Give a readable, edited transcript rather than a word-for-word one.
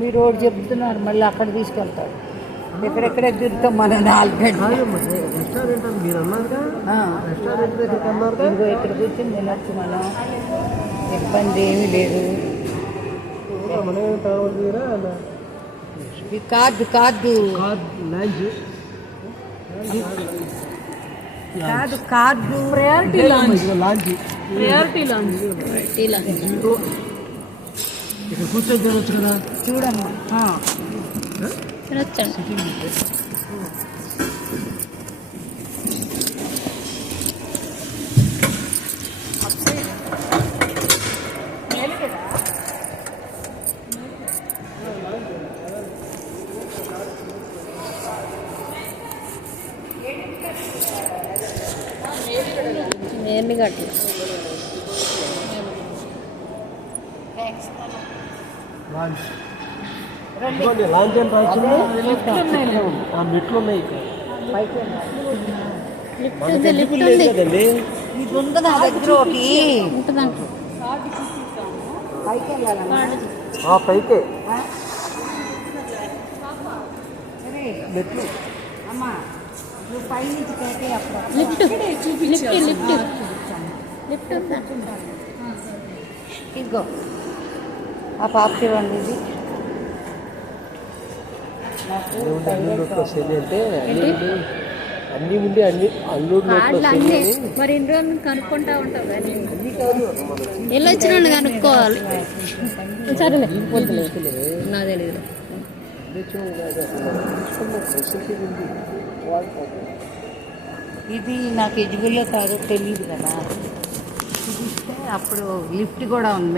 మీరు రోడ్ చెప్తున్నారు, మళ్ళీ అక్కడ తీసుకెళ్తారు. ఎక్కడెక్కడ తిరుగుతాం మన 4 గంటలు. రెస్టారెంట్ అని మీరు అన్నారుగా, రెస్టారెంట్ దగ్గరికి అన్నారుగా. ఇంకో ఇక్కడ కూర్చొని తినచ్చు మనం, ఇబ్బంది ఏమీ లేదు. కార్డు కార్డు లాంచ్ కాదు, కార్డు ప్రయారిటీ లాంచ్. ఇక్కడ కూర్చొని తినొచ్చు కదా. చూడమ్మా, నేర్ని కట్ల లాంచ్ లాంచ్ అని రాసింది. మెట్లు ఉన్నాయి. కదండి ఇది ఉంది నా దగ్గర ఒకటి. పైకి వెళ్ళాలమ్మా, పైకే ఆ? సరే మెట్లు. అమ్మా, నువ్వు పై నుంచి కేకే అప్పుడు ఇదిగో ఆ పాపకి ఇవ్వండి. ఇది నాకు అన్ని నోట్లు వస్తాయి అంటే అన్ని ముందే అన్ని అల్లుడు నోట్లు వస్తాయి. మరి ఇన్ని రోజులు కనుక్కుంటా ఉంటావు కానీ ఎలా వచ్చినా కనుక్కోవాలి. సరేలే నా తెలియదు. ఇది నాకు ఎలిజిబుల్లో కాదో తెలియదు కదా. ఇది ఇస్తే అప్పుడు లిఫ్ట్ కూడా ఉంది.